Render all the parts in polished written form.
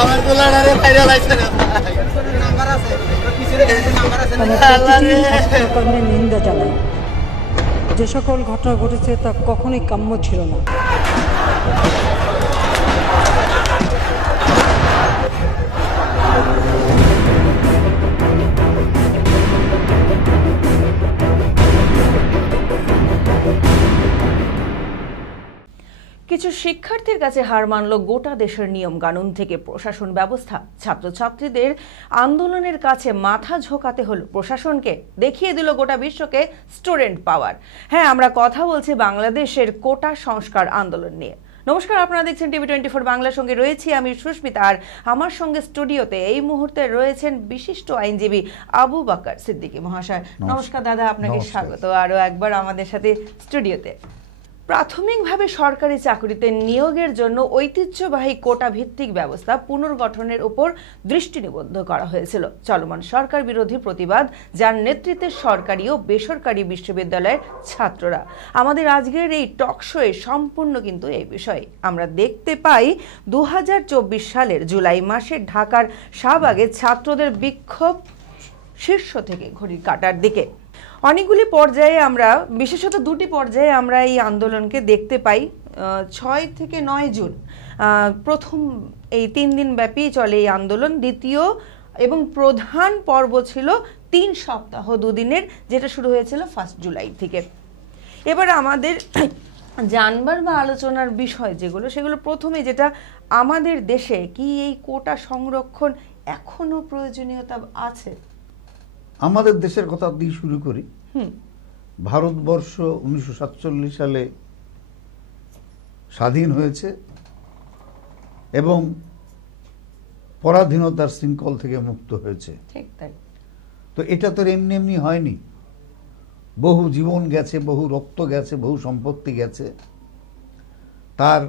আমার গোলাটারে বাইরে লাইছে না কর্মের নিন্দা জানাই। যে সকল ঘটনা ঘটেছে তা কখনোই কাম্য ছিল না। কিছু শিক্ষার্থীর কাছে হার মানল গোটা দেশের নিয়ম কানুন থেকে প্রশাসন ব্যবস্থা। ছাত্রছাত্রীদের আন্দোলনের কাছে মাথা ঝোঁকাতে হলো প্রশাসনকে, দেখিয়ে দিল গোটা বিশ্বকে স্টুডেন্ট পাওয়ার। হ্যাঁ, আমরা কথা বলছি বাংলাদেশের কোটা সংস্কার আন্দোলন নিয়ে। নমস্কার, আপনারা দেখছেন টিভি24 বাংলার সঙ্গে রয়েছি আমি সুস্মিতা। আর আমার সঙ্গে স্টুডিওতে এই মুহূর্তে রয়েছেন বিশিষ্ট আইনজীবী আবু বকর সিদ্দিকী মহাশয়। নমস্কার দাদা, আপনাকে স্বাগত আরো একবার আমাদের সাথে স্টুডিওতে। প্রাথমিকভাবে সরকারি চাকরিতে নিয়োগের জন্য ঐতিহ্যবাহী কোটা ভিত্তিক ব্যবস্থা পুনর্গঠনের উপর দৃষ্টি নিবদ্ধ করা হয়েছিল। চলমান সরকার বিরোধী প্রতিবাদ, যার নেতৃত্বে সরকারি ও বেসরকারি বিশ্ববিদ্যালয়ের ছাত্ররা। আমাদের আজকের এই টক শোয়ে সম্পূর্ণ কিন্তু এই বিষয়ে আমরা দেখতে পাই 2024 সালের জুলাই মাসে ঢাকার শাহবাগে ছাত্রদের বিক্ষোভ শীর্ষ থেকে ঘড়ির কাঁটার দিকে। অনেকগুলি পর্যায়ে আমরা, বিশেষত দুটি পর্যায়ে আমরা এই আন্দোলনকে দেখতে পাই। 6 থেকে 9 জুন প্রথম এই 3 দিন ব্যাপী চলে এই আন্দোলন। দ্বিতীয় এবং প্রধান পর্ব ছিল 3 সপ্তাহ 2 দিনের, যেটা শুরু হয়েছিল 1 জুলাই থেকে। এবার আমাদের জানবার বা আলোচনার বিষয় যেগুলো, সেগুলো প্রথমে যেটা, আমাদের দেশে কি এই কোটা সংরক্ষণ এখনো প্রয়োজনীয়তা আছে? আমাদের দেশের কথা দিয়ে শুরু করি। ভারতবর্ষ 1947 সালে স্বাধীন হয়েছে এবং পরাধীনতার শৃঙ্খল থেকে মুক্ত হয়েছে। ঠিক তাই। তো এটা তো এমনি এমনি হয়নি। বহু জীবন গেছে, বহু রক্ত গেছে, বহু সম্পত্তি গেছে, তার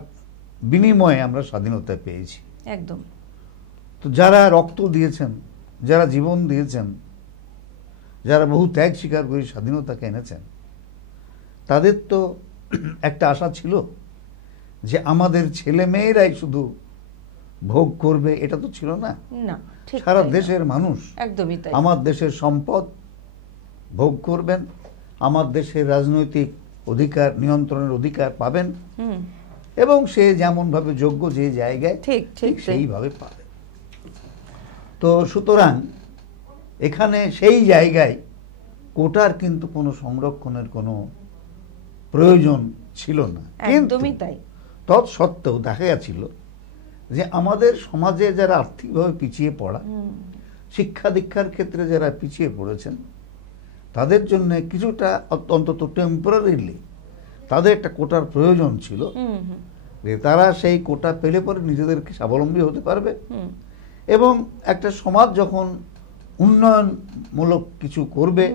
বিনিময়ে আমরা স্বাধীনতা পেয়েছি। একদম। তো যারা রক্ত দিয়েছেন, যারা জীবন দিয়েছেন, যারা বহু ত্যাগ স্বীকার করে স্বাধীনতাকে এনেছেন, তাদের তো একটা আশা ছিল যে আমাদের ছেলে মেয়েরাই শুধু ভোগ করবে, এটা তো ছিল না। সারা দেশের মানুষ একদমই তাই, আমার দেশের সম্পদ ভোগ করবেন, আমার দেশের রাজনৈতিক অধিকার, নিয়ন্ত্রণের অধিকার পাবেন এবং সে যেমন ভাবে যোগ্য যে জায়গায় ঠিক সেইভাবে পাবে। তো সুতরাং এখানে সেই জায়গায় কোটার কিন্তু কোনো সংরক্ষণের কোনো প্রয়োজন ছিল না। একদমই তাই। তৎসত্ত্বেও দেখা গেছিল যে আমাদের সমাজে যারা আর্থিকভাবে পিছিয়ে পড়া, শিক্ষা দীক্ষার ক্ষেত্রে যারা পিছিয়ে পড়েছেন, তাদের জন্য কিছুটা অন্তত টেম্পোরারিলি তাদের একটা কোটার প্রয়োজন ছিল, যে তারা সেই কোটা পেলে পরে নিজেদেরকে স্বাবলম্বী হতে পারবে এবং একটা সমাজ যখন উন্নয়নমূলক কিছু করবে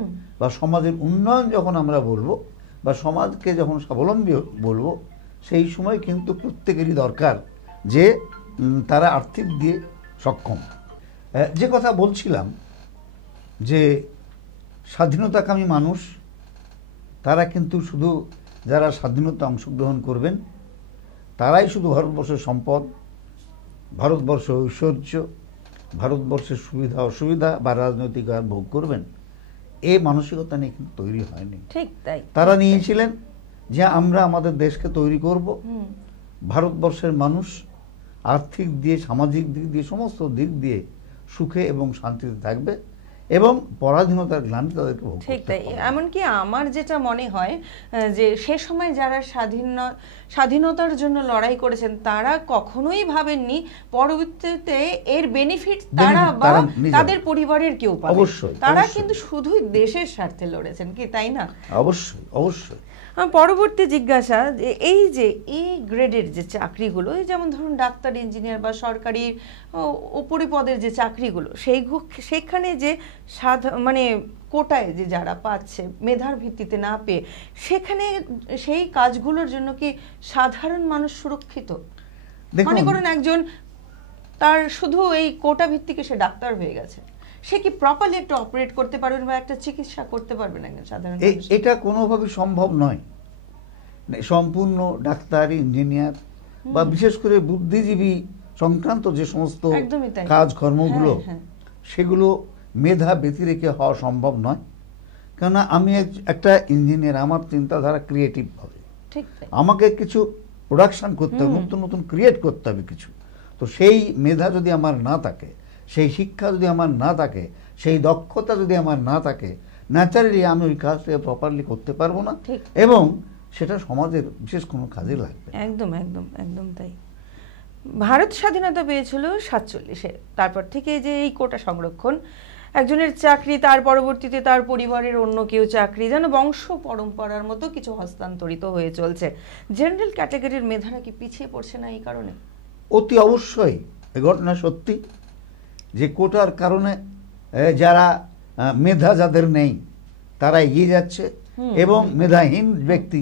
বা সমাজের উন্নয়ন যখন আমরা বলবো বা সমাজকে যখন স্বাবলম্বী বলবো, সেই সময় কিন্তু প্রত্যেকেরই দরকার যে তারা আর্থিক দিয়ে সক্ষম। যে কথা বলছিলাম যে স্বাধীনতাকামী মানুষ, তারা কিন্তু শুধু যারা স্বাধীনতা অংশগ্রহণ করবেন তারাই শুধু ভারতবর্ষের সম্পদ, ভারতবর্ষের ঐশ্বর্য, ভারতবর্ষের সুবিধা অসুবিধা বা রাজনৈতিক ভোগ করবেন, এই মানসিকতা নিয়ে কিন্তু তৈরি হয়নি। ঠিক তাই। তারা নিয়েছিলেন যে আমরা আমাদের দেশকে তৈরি করব, ভারতবর্ষের মানুষ আর্থিক দিয়ে, সামাজিক দিক দিয়ে, সমস্ত দিক দিয়ে সুখে এবং শান্তিতে থাকবে এবং পরাধীনতার গ্লানি তাদেরকে ভোগ করতে হবে। ঠিক তাই। এমনকি আমার যেটা মনে হয় যে সে সময় যারা স্বাধীনতার জন্য লড়াই করেছেন, তারা কখনোই ভাবেননি পরবর্তীতে এর বেনিফিট তারা বা তাদের পরিবারের কেউ পাবে। অবশ্যই। তারা কিন্তু শুধুই দেশের স্বার্থে লড়েছেন, কি তাই না? অবশ্যই অবশ্যই। পরবর্তী জিজ্ঞাসা, এই যে এ গ্রেডের যে চাকরিগুলো, এই যেমন ধরুন ডাক্তার, ইঞ্জিনিয়ার বা সরকারি উপরি পদের যে চাকরিগুলো, সেখানে যে মানে কোটায় যে যারা পাচ্ছে মেধার ভিত্তিতে না পেয়ে, সেখানে সেই কাজগুলোর জন্য কি সাধারণ মানুষ সুরক্ষিত? মনে করুন একজন, তার শুধু এই কোটা ভিত্তিকে সে ডাক্তার হয়ে গেছে, সে কি প্রপারলি একটা অপারেট করতে পারবেন বা একটা চিকিৎসা করতে পারবেন একজন সাধারণ মানুষ? এটা কোনোভাবেই সম্ভব নয়। সম্পূর্ণ ডাক্তার, ইঞ্জিনিয়ার বা বিশেষ করে বুদ্ধিজীবী সংক্রান্ত যে সমস্ত একদমই তাই। কাজকর্মগুলো হ্যাঁ। সেগুলো মেধা ব্যতিরেকে হওয়া সম্ভব নয়। কেননা আমি একটা ইঞ্জিনিয়ার, আমার চিন্তাধারা ক্রিয়েটিভ হবে, ঠিক তাই। আমাকে কিছু প্রোডাকশন করতে হবে, নতুন নতুন ক্রিয়েট করতে হবে কিছু। তো সেই মেধা যদি আমার না থাকে, সেই শিক্ষা যদি আমার না থাকে, সেই দক্ষতা যদি আমার না থাকে, ন্যাচারালি আমি ওই কাজটা প্রপারলি করতে পারবো না, ঠিক। এবং সেটা সমাজের বিশেষ কোনো কাজে লাগবে না। একদম একদম একদম তাই। ভারত স্বাধীনতা পেয়েছিল 47-এ, তারপর থেকে যে এই কোটা সংরক্ষণ, একজনের চাকরি তার পরবর্তীতে তার পরিবারের অন্য কেউ চাকরি, যেন বংশ পরম্পরার মতো কিছু হস্তান্তরিত হয়ে চলছে। জেনারেল ক্যাটাগরির মেধারা কি পিছিয়ে পড়ছে না এই কারণে? অতি অবশ্যই এ ঘটনা সত্যি যে কোটার কারণে যারা মেধা যাদের নেই তারা এগিয়ে যাচ্ছে, এবং মেধাহীন ব্যক্তি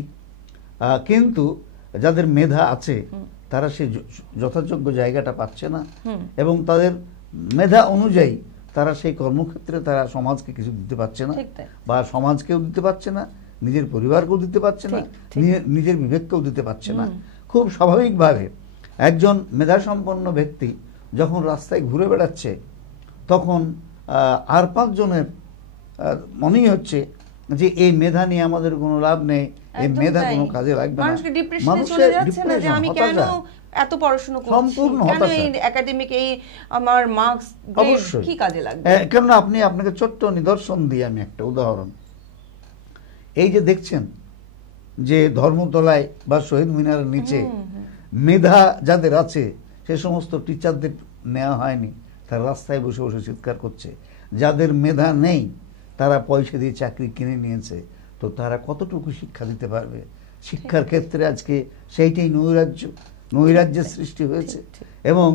কিন্তু যাদের মেধা আছে তারা সেই যথাযোগ্য জায়গাটা পাচ্ছে না, এবং তাদের মেধা অনুযায়ী তারা সেই কর্মক্ষেত্রে তারা সমাজকে কিছু দিতে পারছে না, বা সমাজকেও দিতে পারছে না, নিজের পরিবারকেও দিতে পারছে না, নিজের বিবেককেও দিতে পারছে না। খুব স্বাভাবিকভাবে একজন মেধাসম্পন্ন ব্যক্তি যখন রাস্তায় ঘুরে বেড়াচ্ছে, তখন আর 5 জনের মনেই হচ্ছে যে এই মেধা নিয়ে আমাদের কোনো লাভ নেই, এই মেধা কোনো কাজে লাগবে না। মানুষের ডিপ্রেশন, এত পড়াশোনা করছি, সম্পূর্ণ কেন হতাশা। এই একাডেমিক এই আমার মার্কস অবশ্যই কি কাজে লাগবে? কেননা আপনাকে ছোট্ট নিদর্শন দিই আমি একটা উদাহরণ। এই যে দেখছেন যে ধর্মতলায় বা শহীদ মিনারের নিচে মেধা যাদের আছে সে সমস্ত টিচারদের নেওয়া হয়নি, তারা রাস্তায় বসে বসে চিৎকার করছে। যাদের মেধা নেই তারা পয়সা দিয়ে চাকরি কিনে নিয়েছে, তো তারা কতটুকু শিক্ষা দিতে পারবে? শিক্ষার ক্ষেত্রে আজকে সেইটাই নৈরাজ্যের সৃষ্টি হয়েছে, এবং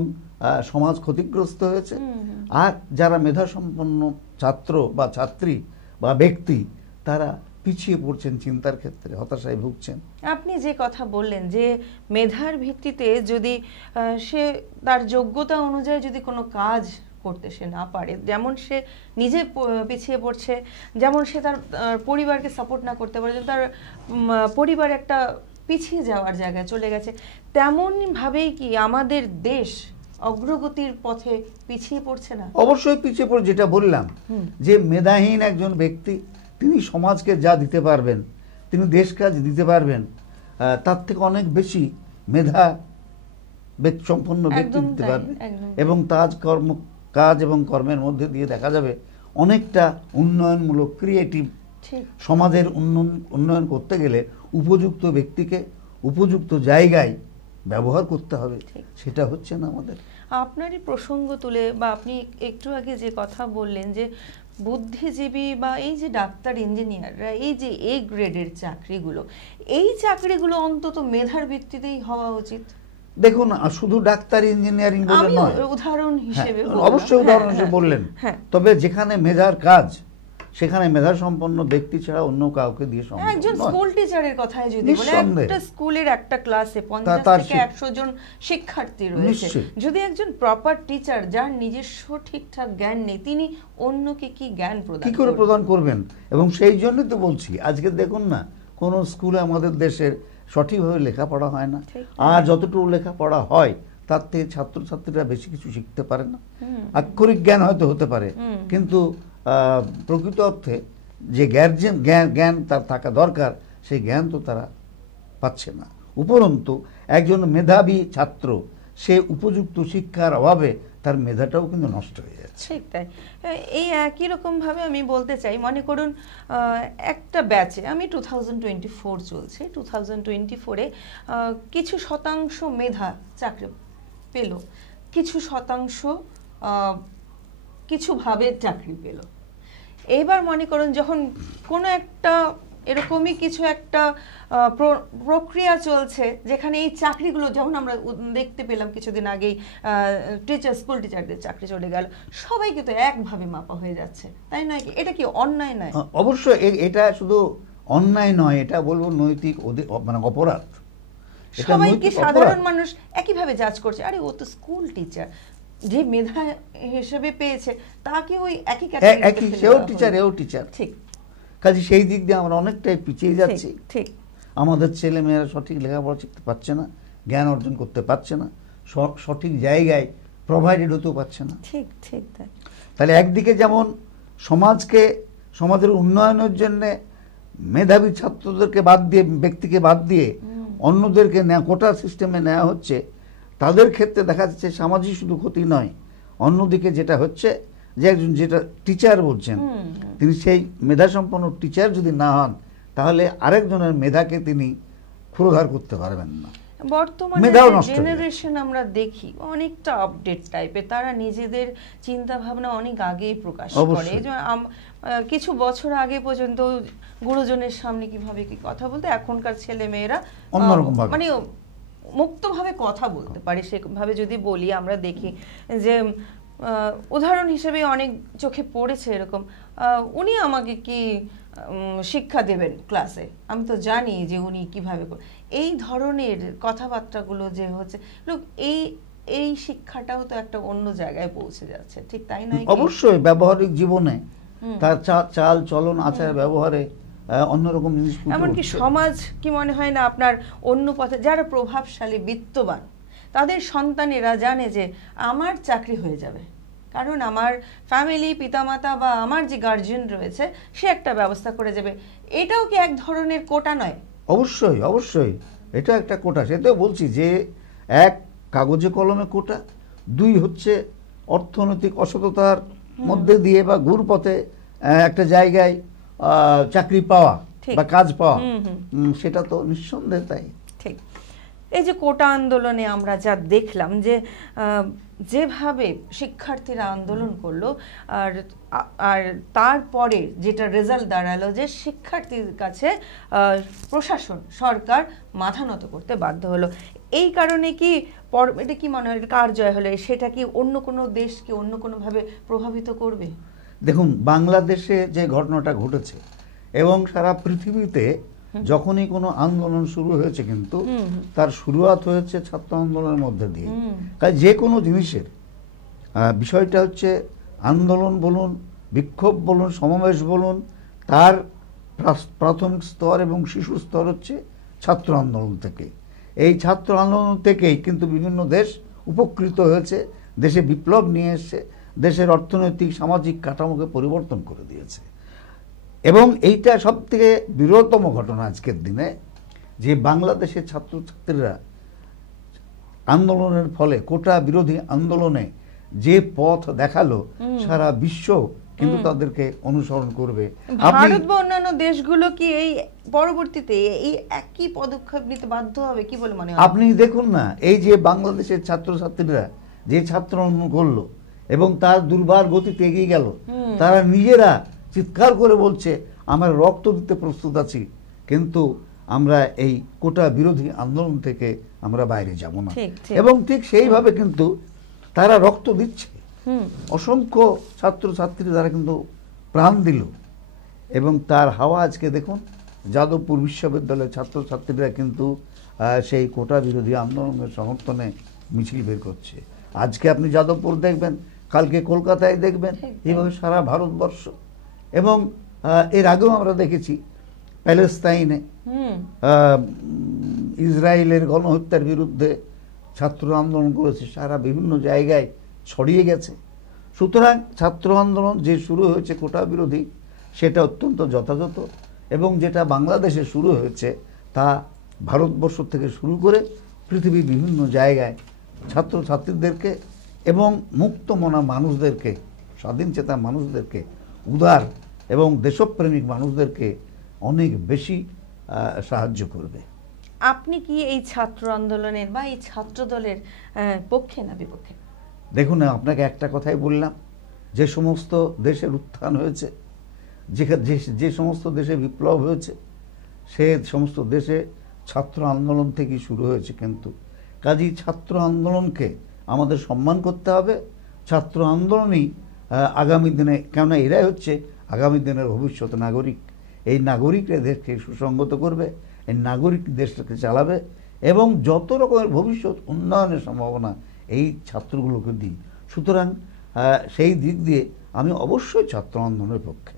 সমাজ ক্ষতিগ্রস্ত হয়েছে। আর যারা মেধাসম্পন্ন ছাত্র বা ছাত্রী বা ব্যক্তি তারা পিছিয়ে পড়ছেন চিন্তার ক্ষেত্রে, হতাশায় ভুগছেন। আপনি যে কথা বললেন যে মেধার ভিত্তিতে যদি সে তার যোগ্যতা অনুযায়ী যদি কোনো কাজ করতে সে না পারে, যেমন সে নিজে পিছিয়ে পড়ছে, যেমন সে তার পরিবারকে সাপোর্ট না করতে পারে, তার পরিবার একটা পিছিয়ে যাওয়ার জায়গায় চলে গেছে, তেমন ভাবেই কি আমাদের দেশ অগ্রগতির পথে পিছিয়ে পড়ছে না? অবশ্যই পিছিয়ে পড়ে। যেটা বললাম যে মেধাহীন একজন ব্যক্তি তিনি সমাজকে যা দিতে পারবেন, তিনি দেশ কাজ দিতে পারবেন, তার থেকে অনেক বেশি মেধা সম্পন্ন ব্যক্তি দিতে পারবে, এবং কাজ এবং কর্মের মধ্যে দিয়ে দেখা যাবে অনেকটা উন্নয়নমূলক ক্রিয়েটিভ। সমাজের উন্নয়ন করতে গেলে উপযুক্ত ব্যক্তিকে উপযুক্ত জায়গায় ব্যবহার করতে হবে, সেটা হচ্ছে না আমাদের। আপনারই প্রসঙ্গ তুলে, বা আপনি একটু আগে যে কথা বললেন যে বুদ্ধিজীবী বা এই যে ডাক্তার ইঞ্জিনিয়াররা, এই যে এ গ্রেডের চাকরিগুলো, এই চাকরিগুলো অন্তত মেধার ভিত্তিতেই হওয়া উচিত। দেখুন, শুধু ডাক্তার ইঞ্জিনিয়ারিং বলে নয়, উদাহরণ হিসেবে অবশ্যই উদাহরণ হিসেবে বললেন, তবে যেখানে মেধার কাজ সেখানে মেধা সম্পন্ন ব্যক্তি ছাড়া অন্য কাউকে দিয়ে সম্ভব নয়। একজন স্কুল টিচারের কথাই যদি বলি, একটা স্কুলের একটা ক্লাসে 50 থেকে 100 জন শিক্ষার্থী রয়েছে, যদি একজন প্রপার টিচার যার নিজস্ব ঠিকঠাক জ্ঞান নেই, তিনি অন্যকে কি জ্ঞান কি করে প্রদান করবেন? এবং সেই জন্যই তো বলছি, আজকে দেখুন না, কোন স্কুলে আমাদের দেশের সঠিকভাবে লেখাপড়া হয় না, আর যতটুকু লেখাপড়া হয় তার থেকে ছাত্রছাত্রীরা বেশি কিছু শিখতে পারে না। আক্ষরিক জ্ঞান হয়তো হতে পারে, কিন্তু প্রকৃত অর্থে যে জ্ঞান তার থাকা দরকার সেই জ্ঞান তো তারা পাচ্ছে না। উপরন্তু একজন মেধাবী ছাত্র সে উপযুক্ত শিক্ষার অভাবে তার মেধাটাও কিন্তু নষ্ট হয়ে যাচ্ছে। ঠিক তাই। এই একই রকম ভাবে আমি বলতে চাই, মনে করুন একটা ব্যাচে, আমি 2024 চলছে, 2024-এ কিছু শতাংশ মেধা চাকরি পেল, কিছু শতাংশ কিছুভাবে চাকরি পেল। এইবার মনে করুন যখন কোনো একটা এরকমই কিছু একটা প্রক্রিয়া চলছে যেখানে এই চাকরিগুলো, যেমন আমরা দেখতে পেলাম কিছুদিন আগেই স্কুল টিচারদের চাকরি চলে গেল, সবাইকে তো একভাবে মাপা হয়ে যাচ্ছে, তাই নয় কি? এটা কি অন্যায় নয়? অবশ্যই এটা শুধু অন্যায় নয়, এটা বলবো নৈতিক অপরাধ। সবাইকে সাধারণ মানুষ একইভাবে জাজ করছে, আরে ও তো স্কুল টিচার, যে মেধা হিসেবে পেয়েছে তাকে ওই একই ক্যাটাগরিতে সেও টিচার এও টিচার। ঠিক। কাজে সেই দিক দিয়ে আমরা অনেকটাই পিছিয়ে যাচ্ছি। ঠিক। আমাদের ছেলে মেয়েরা সঠিক লেখাপড়া শিখতে পারছে না, জ্ঞান অর্জন করতে পারছে না, সঠিক জায়গায় প্রোভাইডেড হতেও পারছে না। ঠিক ঠিক তাই। তাহলে একদিকে যেমন সমাজের উন্নয়নের জন্য মেধাবী ছাত্রদেরকে বাদ দিয়ে, ব্যক্তিকে বাদ দিয়ে অন্যদেরকে কোটা সিস্টেমে নেওয়া হচ্ছে, তাদের ক্ষেত্রে দেখা যাচ্ছে সামাজিক শুধু ক্ষতি নয়, অন্যদিকে যেটা হচ্ছে যে একজন যেটা টিচার বলছেন, তিনি সেই মেধাসম্পন্ন টিচার যদি না হন, তাহলে আরেকজনের মেধাকে তিনি ক্ষুরোধার করতে পারবেন না। বর্তমানে জেনারেশন আমরা দেখি অনেকটা আপডেট টাইপের, তারা নিজেদের চিন্তা ভাবনা অনেক আগেই প্রকাশ করে। কিছু বছর আগে পর্যন্ত গুরুজনের সামনে কিভাবে কি কথা বলতে, এখনকার ছেলে মেয়েরা মানে মুক্তভাবে কথা বলতে পারে। সেভাবে যদি বলি, আমরা দেখি যে উদাহরণ হিসেবে অনেক চোখে পড়েছে এরকম, উনি আমাকে কি শিক্ষা দেবেন ক্লাসে, আমি তো জানি যে উনি কিভাবে, এই ধরনের কথাবার্তাগুলো যে হচ্ছে, লোক এই শিক্ষাটাও তো একটা অন্য জায়গায় পৌঁছে যাচ্ছে, ঠিক তাই নয়? অবশ্যই ব্যবহারিক জীবনে তার চাল চলন আচার ব্যবহারে অন্যরকম জিনিস। এমনকি সমাজ কি মনে হয় না আপনার অন্য পথে যারা প্রভাবশালী বিত্তবান, তাদের সন্তানেরা জানে যে আমার চাকরি হয়ে যাবে, কারণ আমার ফ্যামিলি, পিতামাতা বা আমার যে গার্জিয়ান রয়েছে সে একটা ব্যবস্থা করে যাবে। এটাও কি এক ধরনের কোটা নয়? অবশ্যই অবশ্যই, এটা একটা কোটা। সেটাও বলছি যে এক কাগজে কলমে কোটা, দুই হচ্ছে অর্থনৈতিক অসততার মধ্যে দিয়ে বা ঘুরপথে একটা জায়গায় চাকরি পাওয়া বা কাজ পাওয়া, সেটা তো নিঃসন্দেহে তাই। ঠিক। এই যে কোটা আন্দোলনে আমরা যা দেখলাম, যে যেভাবে শিক্ষার্থীরা আন্দোলন করলো, আর তারপরে যেটা রেজাল্ট দাঁড়ালো যে শিক্ষার্থীর কাছে প্রশাসন, সরকার মাথা নত করতে বাধ্য হলো, এই কারণে কি এটা কি মনে হয় কার জয় হলো? সেটা কি অন্য কোনো দেশকে অন্য কোনোভাবে প্রভাবিত করবে? দেখুন, বাংলাদেশে যে ঘটনাটা ঘটেছে এবং সারা পৃথিবীতে যখনই কোনো আন্দোলন শুরু হয়েছে, কিন্তু তার শুরুয়াত হয়েছে ছাত্র আন্দোলনের মধ্যে দিয়ে। তাই যে কোনো জিনিসের বিষয়টা হচ্ছে আন্দোলন বলুন, বিক্ষোভ বলুন, সমাবেশ বলুন, তার প্রাথমিক স্তর এবং শিশু স্তর হচ্ছে ছাত্র আন্দোলন থেকে। এই ছাত্র আন্দোলন থেকেই কিন্তু বিভিন্ন দেশ উপকৃত হয়েছে, দেশে বিপ্লব নিয়ে এসছে, দেশের অর্থনৈতিক সামাজিক কাঠামোকে পরিবর্তন করে দিয়েছে। এবং এইটা সব থেকে বৃহত্তম ঘটনা আজকের দিনে, যে বাংলাদেশের ছাত্রছাত্রীরা আন্দোলনের ফলে, কোটা বিরোধী আন্দোলনে যে পথ দেখালো, সারা বিশ্ব কিন্তু তাদেরকে অনুসরণ করবে। ভারত বা অন্যান্য দেশগুলো কি এই পরবর্তীতে এই একই পদক্ষেপ নিতে বাধ্য হবে কি বলে মনে হয়? আপনি দেখুন না, এই যে বাংলাদেশের ছাত্রছাত্রীরা যে ছাত্র আন্দোলন করলো এবং তার দুর্বার গতিতে এগিয়ে গেল, তারা নিজেরা চিৎকার করে বলছে আমরা রক্ত দিতে প্রস্তুত আছি, কিন্তু আমরা এই কোটা বিরোধী আন্দোলন থেকে আমরা বাইরে যাব না। এবং ঠিক সেইভাবে কিন্তু তারা রক্ত দিচ্ছে। অসংখ্য ছাত্রছাত্রী তারা কিন্তু প্রাণ দিল, এবং তার হাওয়া আজকে দেখুন যাদবপুর বিশ্ববিদ্যালয়ের ছাত্রছাত্রীরা কিন্তু সেই কোটা বিরোধী আন্দোলনের সমর্থনে মিছিল বের করছে। আজকে আপনি যাদবপুর দেখবেন, কালকে কলকাতায় দেখবেন, এইভাবে সারা ভারতবর্ষ। এবং এর আগেও আমরা দেখেছি প্যালেস্তাইনে ইসরায়েলের গণহত্যার বিরুদ্ধে ছাত্র আন্দোলন করেছে, সারা বিভিন্ন জায়গায় ছড়িয়ে গেছে। সুতরাং ছাত্র আন্দোলন যে শুরু হয়েছে কোটা বিরোধী, সেটা অত্যন্ত যথাযথ, এবং যেটা বাংলাদেশে শুরু হয়েছে তা ভারতবর্ষ থেকে শুরু করে পৃথিবীর বিভিন্ন জায়গায় ছাত্রছাত্রীদেরকে এবং মুক্তমনা মানুষদেরকে, স্বাধীন চেতা মানুষদেরকে, উদার এবং দেশপ্রেমিক মানুষদেরকে অনেক বেশি সাহায্য করবে। আপনি কি এই ছাত্র আন্দোলনের বা এই ছাত্র দলের পক্ষে না বিপক্ষে? দেখুন, আপনাকে একটা কথাই বললাম, যে সমস্ত দেশের উত্থান হয়েছে, যে সমস্ত দেশে বিপ্লব হয়েছে, সে সমস্ত দেশে ছাত্র আন্দোলন থেকেই শুরু হয়েছে। কিন্তু কাজেই ছাত্র আন্দোলনকে আমাদের সম্মান করতে হবে। ছাত্র আন্দোলনই আগামী দিনে, কেননা এরাই হচ্ছে আগামী দিনের ভবিষ্যৎ নাগরিক। এই নাগরিকরা দেশকে সুসংগত করবে, এই নাগরিক দেশটাকে চালাবে, এবং যত রকমের ভবিষ্যৎ উন্নয়নের সম্ভাবনা এই ছাত্রগুলোকে দিই। সুতরাং সেই দিক দিয়ে আমি অবশ্যই ছাত্র আন্দোলনের পক্ষে।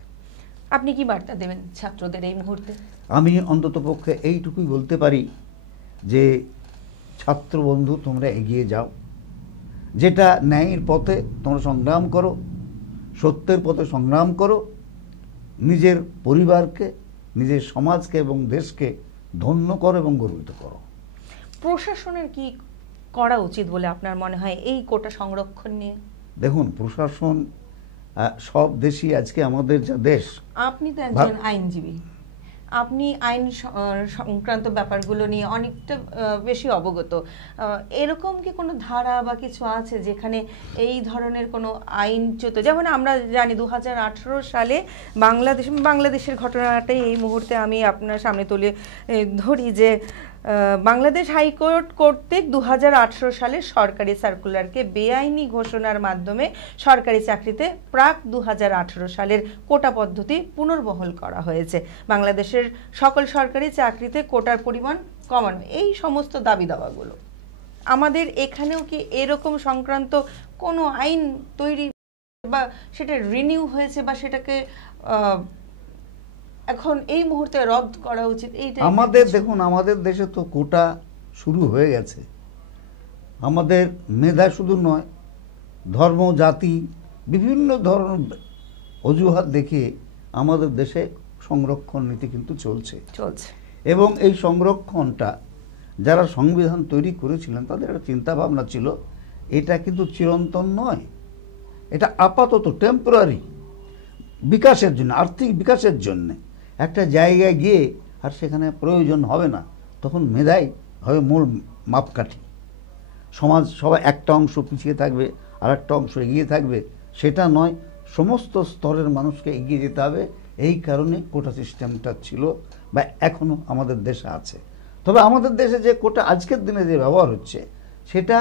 আপনি কি বার্তা দেবেন ছাত্রদের এই মুহূর্তে? আমি অন্তত পক্ষে এইটুকুই বলতে পারি যে ছাত্র বন্ধু তোমরা এগিয়ে যাও, যেটা ন্যায়ের পথে তোমরা সংগ্রাম করো, সত্যের পথে সংগ্রাম করো, নিজের পরিবারকে, নিজের সমাজকে এবং দেশকে ধন্য করো এবং গর্বিত করো। প্রশাসনের কি করা উচিত বলে আপনার মনে হয় এই কোটা সংরক্ষণ নিয়ে? দেখুন, প্রশাসন সব দেশই আজকে আমাদের যা দেশ, আপনি তো একজন আইনজীবী, আপনি আইন সংক্রান্ত ব্যাপারগুলো নিয়ে অনেকটা বেশি অবগত। এরকম কি কোনো ধারা বা কিছু আছে যেখানে এই ধরনের কোনো আইনচ্যুত, যেমন আমরা জানি 2018 সালে বাংলাদেশের ঘটনাটাই এই মুহূর্তে আমি আপনার সামনে তুলে ধরি যে বাংলাদেশ হাইকোর্ট কর্তৃক 2018 সালে সরকারি সার্কুলারকে বেআইনি ঘোষণার মাধ্যমে সরকারি চাকরিতে প্রাক 2018 সালের কোটা পদ্ধতি পুনর্বহাল করা হয়েছে। বাংলাদেশের সকল সরকারি চাকরিতে কোটার পরিমাণ কমানো, এই সমস্ত দাবি দাওয়াগুলো আমাদের এখানেও কি এরকম সংক্রান্ত কোনো আইন তৈরি বা সেটা রিনিউ হয়েছে বা সেটাকে এখন এই মুহূর্তে রদ করা উচিত? এইটা আমাদের দেখুন, আমাদের দেশে তো কোটা শুরু হয়ে গেছে। আমাদের মেধা শুধু নয়, ধর্ম, জাতি, বিভিন্ন ধরনের অজুহাত দেখে আমাদের দেশে সংরক্ষণ নীতি কিন্তু চলছে। এবং এই সংরক্ষণটা যারা সংবিধান তৈরি করেছিলেন তাদের একটা চিন্তা ভাবনা ছিল, এটা কিন্তু চিরন্তন নয়, এটা আপাতত টেম্পোরারি বিকাশের জন্য, আর্থিক বিকাশের জন্য। একটা জায়গায় গিয়ে আর সেখানে প্রয়োজন হবে না, তখন মেধাই হবে মূল মাপকাঠি। সমাজ সবাই একটা অংশ পিছিয়ে থাকবে আর একটা অংশ এগিয়ে থাকবে, সেটা নয়। সমস্ত স্তরের মানুষকে এগিয়ে যেতে হবে। এই কারণে কোটা সিস্টেমটা ছিল বা এখনও আমাদের দেশে আছে। তবে আমাদের দেশে যে কোটা আজকের দিনে যে ব্যবহার হচ্ছে, সেটা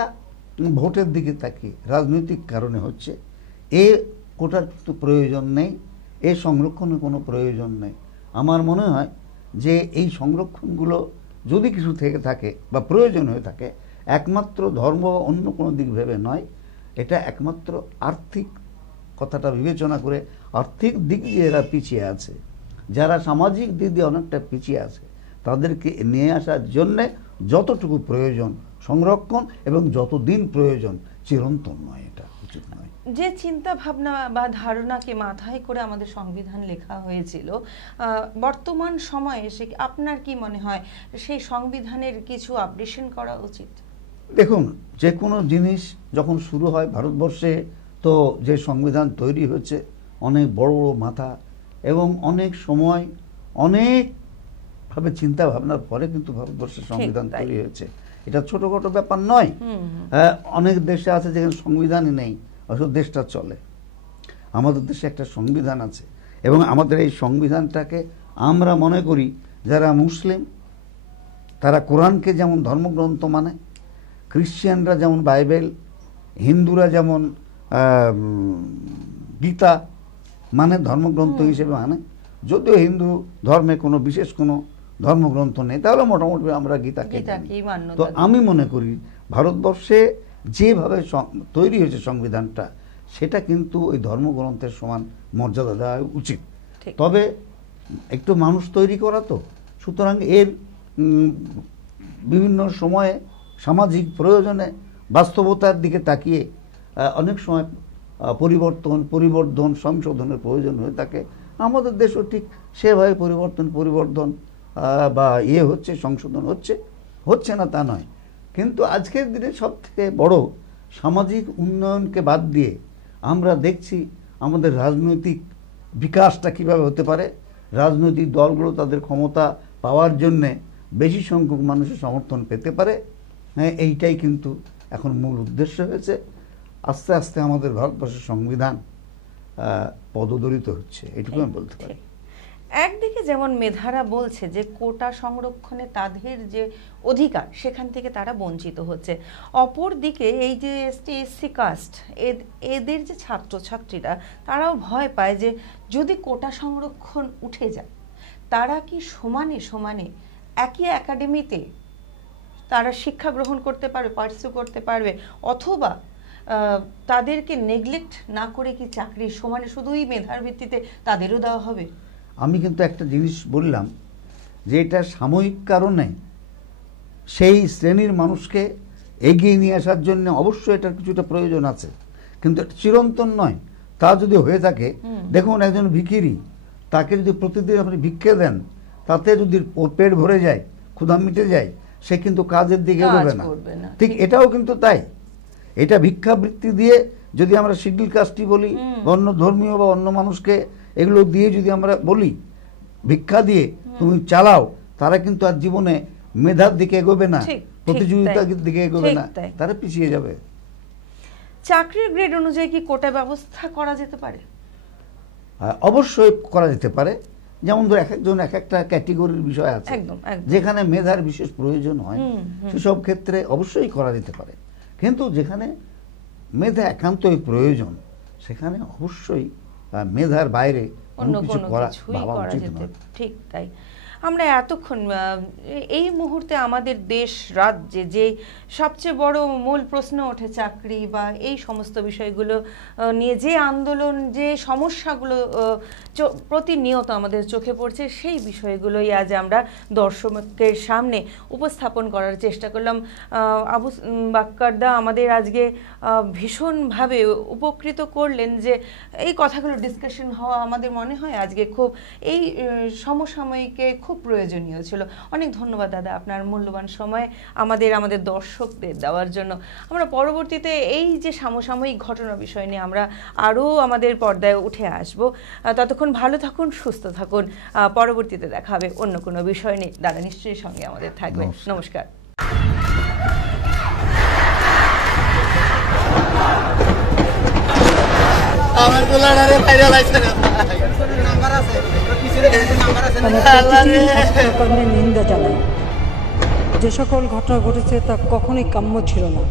ভোটের দিকে তাকিয়ে রাজনৈতিক কারণে হচ্ছে। এ কোটার কিন্তু প্রয়োজন নেই, এ সংরক্ষণের কোনো প্রয়োজন নেই। আমার মনে হয় যে এই সংরক্ষণগুলো যদি কিছু থেকে থাকে বা প্রয়োজন হয়ে থাকে, একমাত্র ধর্ম বা অন্য কোনো দিক ভেবে নয়, এটা একমাত্র আর্থিক কথাটা বিবেচনা করে, আর্থিক দিক দিয়ে এরা পিছিয়ে আছে, যারা সামাজিক দিক দিয়ে অনেকটা পিছিয়ে আছে, তাদেরকে নিয়ে আসার জন্যে যতটুকু প্রয়োজন সংরক্ষণ, এবং যতদিন প্রয়োজন, চিরন্তন নয়, এটা উচিত নয়। যে চিন্তা ভাবনা বা ধারণাকে মাথায় করে আমাদের সংবিধান লেখা হয়েছিল, বর্তমান সময়ে এসে আপনার কি মনে হয় সেই সংবিধানের কিছু আপডেশন করা উচিত? দেখুন, যে কোনো জিনিস যখন শুরু হয় ভারতবর্ষে, তো যে সংবিধান তৈরি হচ্ছে অনেক বড় বড় মাথা এবং অনেক সময় অনেকভাবে চিন্তা ভাবনার পরে কিন্তু ভারতবর্ষের সংবিধান তৈরি হয়েছে। এটা ছোটখাটো ব্যাপার নয়। অনেক দেশে আছে যেখানে সংবিধানই নেই, অথচ দেশটা চলে। আমাদের দেশে একটা সংবিধান আছে, এবং আমাদের এই সংবিধানটাকে আমরা মনে করি, যারা মুসলিম তারা কোরআনকে যেমন ধর্মগ্রন্থ মানে, খ্রিশ্চানরা যেমন বাইবেল, হিন্দুরা যেমন গীতা মানে ধর্মগ্রন্থ হিসেবে মানে, যদিও হিন্দু ধর্মে কোনো বিশেষ কোনো ধর্মগ্রন্থ নেই, তাহলে মোটামুটি আমরা গীতাকে মানি। তো আমি মনে করি ভারতবর্ষে যেভাবে তৈরি হয়েছে সংবিধানটা, সেটা কিন্তু ওই ধর্মগ্রন্থের সমান মর্যাদা দেওয়া উচিত। তবে একটু মানুষ তৈরি করা তো, সুতরাং এর বিভিন্ন সময়ে সামাজিক প্রয়োজনে, বাস্তবতার দিকে তাকিয়ে অনেক সময় পরিবর্ধন সংশোধনের প্রয়োজন হয়ে থাকে। আমাদের দেশও ঠিক সেভাবে পরিবর্ধন বা হচ্ছে, সংশোধন হচ্ছে না তা নয়। কিন্তু আজকের দিনে সবথেকে বড় সামাজিক উন্নয়নকে বাদ দিয়ে আমরা দেখছি আমাদের রাজনৈতিক বিকাশটা কিভাবে হতে পারে। রাজনৈতিক দলগুলো তাদের ক্ষমতা পাওয়ার জন্যে বেশি সংখ্যক মানুষের সমর্থন পেতে পারে, এইটাই কিন্তু এখন মূল উদ্দেশ্য হয়েছে। আস্তে আস্তে আমাদের ভারতবর্ষের সংবিধান পদদলিত হচ্ছে, এটুকু আমি বলতে পারি। একদিকে যেমন মেধারা বলছে যে কোটা সংরক্ষণে তাদের যে অধিকার, সেখান থেকে তারা বঞ্চিত হচ্ছে, অপর দিকে এই যে এসসি কাস্ট, এদের যে ছাত্রছাত্রীরা, তারাও ভয় পায় যে যদি কোটা সংরক্ষণ উঠে যায়, তারা কি সমানে একই একাডেমিতে তারা শিক্ষা গ্রহণ করতে পারবে, পার্সু করতে পারবে, অথবা তাদেরকে নেগলেক্ট না করে কি চাকরি সমানে শুধুই মেধার ভিত্তিতে তাদেরও দেওয়া হবে? আমি কিন্তু একটা জিনিস বললাম যে এটা সাময়িক কারণে সেই শ্রেণীর মানুষকে এগিয়ে নিয়ে আসার জন্য অবশ্যই এটার কিছুটা প্রয়োজন আছে, কিন্তু এটা চিরন্তন নয়। তা যদি হয়ে থাকে, দেখুন একজন ভিখিরি, তাকে যদি প্রতিদিন আপনি ভিক্ষে দেন, তাতে যদি ওর পেট ভরে যায়, ক্ষুধা মিটে যায়, সে কিন্তু কাজের দিকে এগোবে না। ঠিক এটাও কিন্তু তাই। এটা ভিক্ষাবৃত্তি দিয়ে যদি আমরা শিডিউল কাস্টটি বলি, অন্য ধর্মীয় বা অন্য মানুষকে এগুলো দিয়ে যদি আমরা বলি ভিক্ষা দিয়ে তুমি চালাও, তারা কিন্তু আর জীবনে মেধার দিকে এগোবে না, প্রতিযোগিতার দিকে এগোবে না, তারা পিছিয়ে যাবে। চাকরির গ্রেড অনুযায়ী কি কোটা ব্যবস্থা করা যেতে পারে? অবশ্যই করা যেতে পারে। যেমন ধর এক একজন এক একটা ক্যাটেগরির বিষয় আছে, যেখানে মেধার বিশেষ প্রয়োজন হয়, সেসব ক্ষেত্রে অবশ্যই করা যেতে পারে। কিন্তু যেখানে মেধা একান্তই প্রয়োজন, সেখানে অবশ্যই মেধার বাইরে অন্য কোনো কিছুই করা যেতে। ঠিক তাই। আমরা এতক্ষণ এই মুহূর্তে আমাদের দেশ রাজ্যে যে সবচেয়ে বড় মূল প্রশ্ন ওঠে চাকরি বা এই সমস্ত বিষয়গুলো নিয়ে যে আন্দোলন, যে সমস্যাগুলো প্রতিনিয়ত আমাদের চোখে পড়ছে, সেই বিষয়গুলোই আজ আমরা দর্শকের সামনে উপস্থাপন করার চেষ্টা করলাম। আবু বাক্কারদা আমাদের আজকে ভীষণভাবে উপকৃত করলেন যে এই কথাগুলো ডিসকাশন হওয়া আমাদের মনে হয় আজকে খুব এই সমসাময়িকে খুব প্রয়োজনীয় ছিল। অনেক ধন্যবাদ দাদা আপনার মূল্যবান সময় আমাদের দর্শকদের দেওয়ার জন্য। আমরা পরবর্তীতে এই যে সমসাময়িক ঘটনা বিষয় নিয়ে আমরা আরও আমাদের পর্দায় উঠে আসব। ততক্ষণ ভালো থাকুন, সুস্থ থাকুন। পরবর্তীতে দেখা হবে অন্য কোনো বিষয় নিয়ে। দাদা নিশ্চয়ই সঙ্গে আমাদের থাকবে। নমস্কার। আমার গোলাডারে বাইরে লাইছে না। কর্মের নিন্দা জানাই। যে সকল ঘটনা ঘটেছে তা কখনোই কাম্য ছিল না।